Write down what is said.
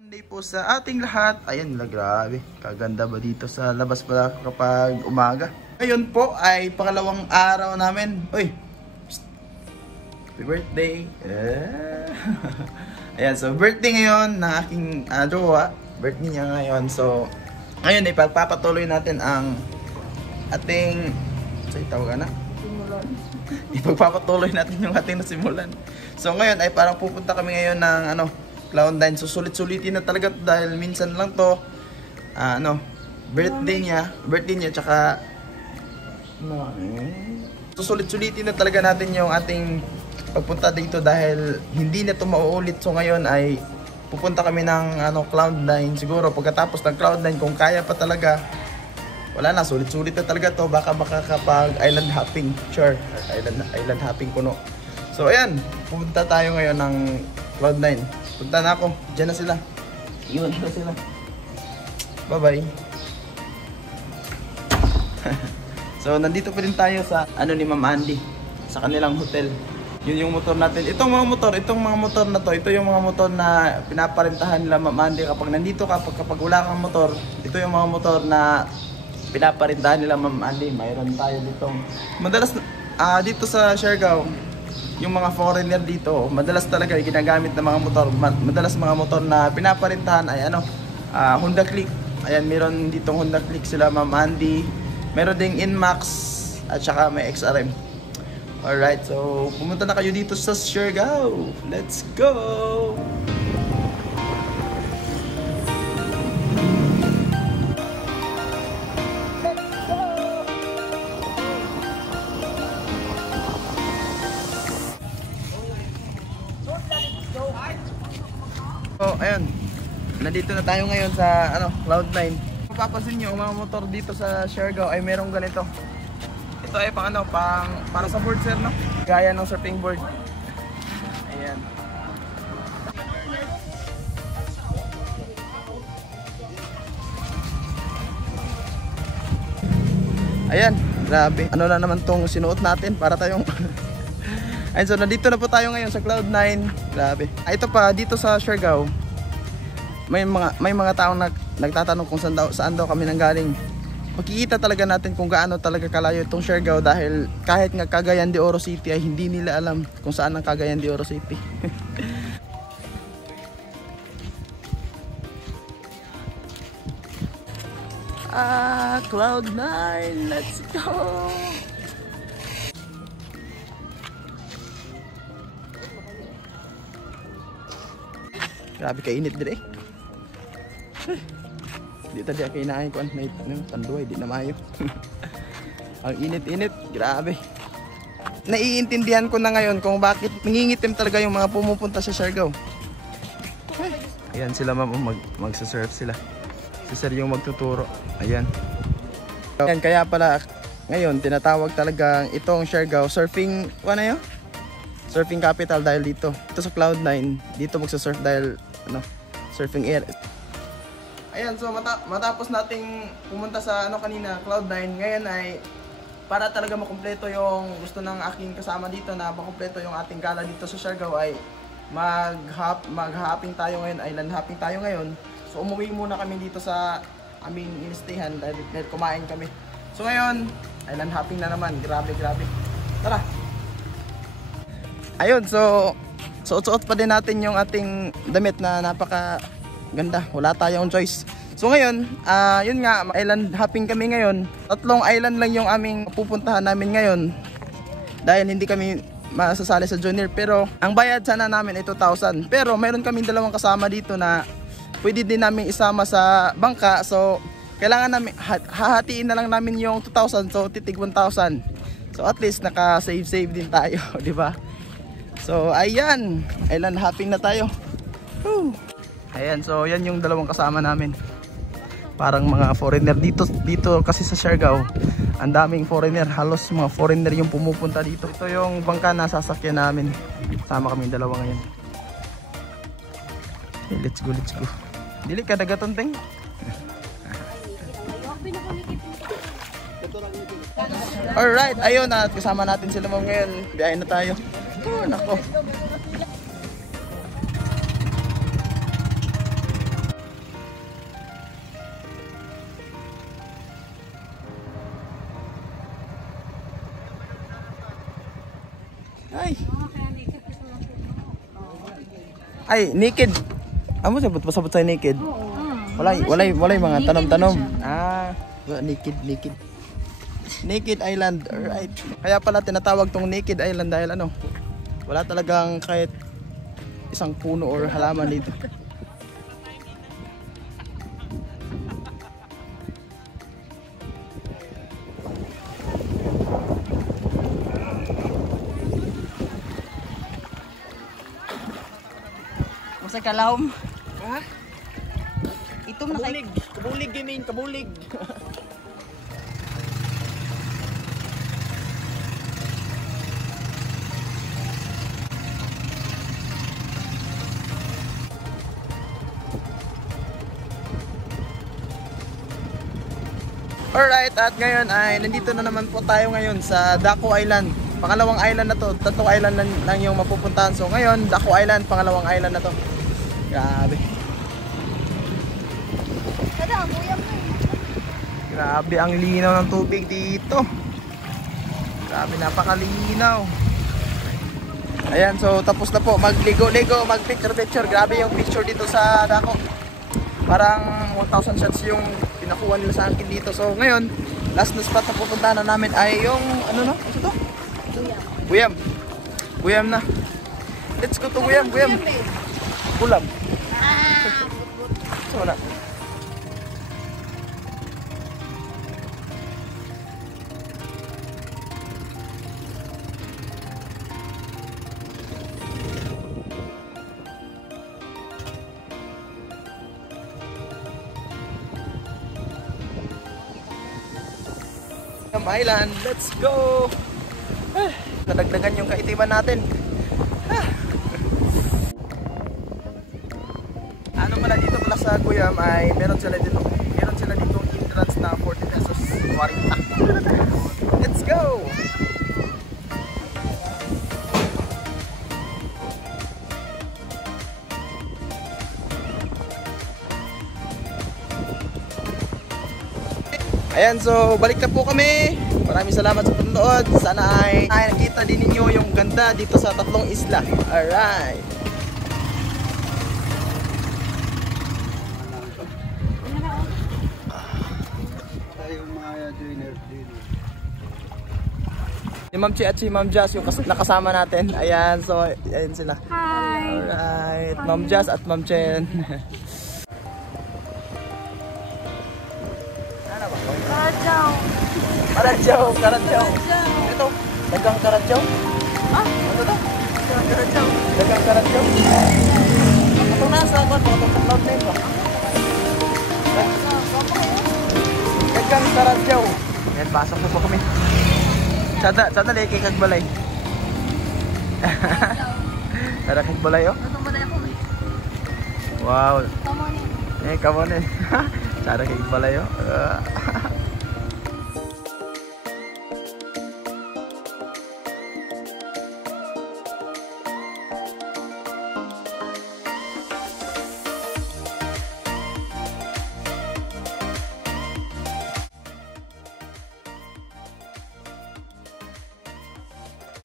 Monday po sa ating lahat. Ayan na, grabe. Kaganda ba dito sa labas pala kapag umaga. Ngayon po ay pangalawang araw namin. Uy! Happy birthday! Ayan, so birthday ngayon ng aking jowa. Birthday niya ngayon. So, ngayon ay pagpapatuloy natin ang ating... Sa'yo tawag na? Simulan. Ipagpapatuloy natin yung ating nasimulan. So, ngayon ay parang pupunta kami ngayon ng Cloud9. So sulit-sulitin na talaga dahil minsan lang to birthday niya tsaka so sulit-sulitin na talaga natin yung ating pagpunta dito dahil hindi na to mauulit. So ngayon ay pupunta kami ng Cloud9. Siguro pagkatapos ng Cloud9 kung kaya pa talaga, wala na, sulit-sulit na talaga to. Baka kapag island hopping, sure, island hopping kuno. So ayan, pupunta tayo ngayon ng Cloud9. Punta na ako. Diyan na sila. Iwan na sila. Bye-bye. So, nandito pa rin tayo sa ni Ma'am Andy. Sa kanilang hotel. Yun yung motor natin. Itong mga motor na to, ito yung mga motor na pinaparentahan nila Ma'am Andy. Kapag nandito ka, kapag wala kang motor, ito yung mga motor na pinaparentahan nila Ma'am Andy. Mayroon tayo dito. Madalas, dito sa Siargao, yung mga foreigner dito, madalas talaga ginagamit ng mga motor. Madalas mga motor na pinaparentahan ay Honda Click. Ayan, meron ditong Honda Click sila Ma'am Andy. Meron ding Inmax at saka may XRM. Alright, so pumunta na kayo dito sa Siargao. Let's go! So, ayun. Nandito na tayo ngayon sa Cloud9. Kung papansin niyo, mga motor dito sa Siargao ay merong ganito. Ito ay para sa board, sir, no? Gaya ng surfing board. Ayan. Ayan, grabe. Ano na naman tong sinuot natin para tayong ayun, so nandito na po tayo ngayon sa Cloud9. Grabe. Ito pa dito sa Siargao. May mga taong nagtatanong kung saan daw kami nanggaling. Makikita talaga natin kung gaano talaga kalayo itong Siargao dahil kahit nga Cagayan de Oro City ay hindi nila alam kung saan ang Cagayan de Oro City. Cloud9, let's go! Grabe kainit dire. Di tadi ako inaay ko panduay, di na mayo. Ang init-init, grabe. Naiintindihan ko na ngayon kung bakit nangingitim talaga yung mga pumupunta sa Siargao. Ayan sila Ma'am, magsa-surf sila. Si Sir yung magtuturo. Ayan. Ayan, kaya pala ngayon tinatawag talaga itong Siargao surfing, surfing capital dahil dito. Ito sa Cloud9, dito magsa-surf dahil surfing air. Ayan, so matapos nating pumunta sa kanina, Cloud9, ngayon ay para talaga makumpleto yung gusto ng aking kasama dito na makumpleto yung ating gala dito sa Siargao ay mag-hopping tayo ngayon, island hopping tayo ngayon. So umuwi muna kami dito sa aming in-stayhan dahil kumain kami. So ngayon, island hopping na naman. Grabe. Tara! Ayun, so suot-suot pa din natin yung ating damit na napaka ganda. Wala tayong choice. So ngayon, yun nga, island hopping kami ngayon. 3 island lang yung aming pupuntahan namin ngayon. Dahil hindi kami masasali sa junior. Pero ang bayad sana namin ay 2,000. Pero mayroon kaming 2 kasama dito na pwede din namin isama sa bangka. So kailangan namin, hahatiin na lang namin yung 2,000. So titig 1,000. So at least naka-save din tayo. Diba? So ayan, island hopping na tayo. Woo! Ayan, so yan yung 2 kasama namin. Parang mga foreigner dito kasi sa Siargao. Ang daming foreigner, halos mga foreigner yung pumupunta dito. Ito yung bangka na sasakyan namin. Sama kami 2 ngayon. Okay, let's go. Dili ka dagatonteng. Alright, ayun at kasama natin sila Ma'am ngayon. Biyahe na tayo. Oh, nako. Ay. Ay, naked. Amo sabot pasabot sa naked. Walay mga tanom-tanom. Ah, naked. Naked Island. Alright. Kaya pala tinatawag tong Naked Island dahil ano, wala talagang kahit isang puno or halaman dito. Sa kalawom. Ha? Itom na kay Kabulig gaming, kabulig. Alright, at ngayon ay nandito na naman po tayo ngayon sa Daco Island. Pangalawang island na to, tatlong island lang yung mapupuntahan. So ngayon, Daco Island, pangalawang island na to. Grabe. Grabe ang linaw ng tubig dito. Grabe, napakalinaw. Ayan, so tapos na po magligo-ligo, mag-picture-picture. Grabe yung picture dito sa Daco. Parang 1,000 shots yung pinakuha nila sa akin dito. So ngayon, last na spot na pupuntahan na namin ay yung ano no? Ano to? Buyam. Buyam na. Let's go to Buyam. Kulab. So wala. Island, let's go! Nadagdagan yung kaitiban natin. Ano pala dito pala sa Guyam ay meron sila dito entrance na 40 pesos 40. Let's go! Ayan, so balik na po kami. Maraming salamat sa panonood. Sana ay nakita din ninyo yung ganda dito sa tatlong isla. Alright. Si Ma'am Chi at si Ma'am Jazz yung nakasama natin. Ayan, so ayan sila. Hi. Alright, Ma'am Jazz at Ma'am Chen. Karadyaw. Ito, dagang karadyaw. Ha? Ano to? Karadyaw. Dagang karadyaw. Ito nasa ako, ito cloud name ba? Dagang karadyaw. Yan, pasok na po kami. Sada leki kag balay. Sada kag balay oh. Wow. Come on in. Come on in. Sada kag balay oh.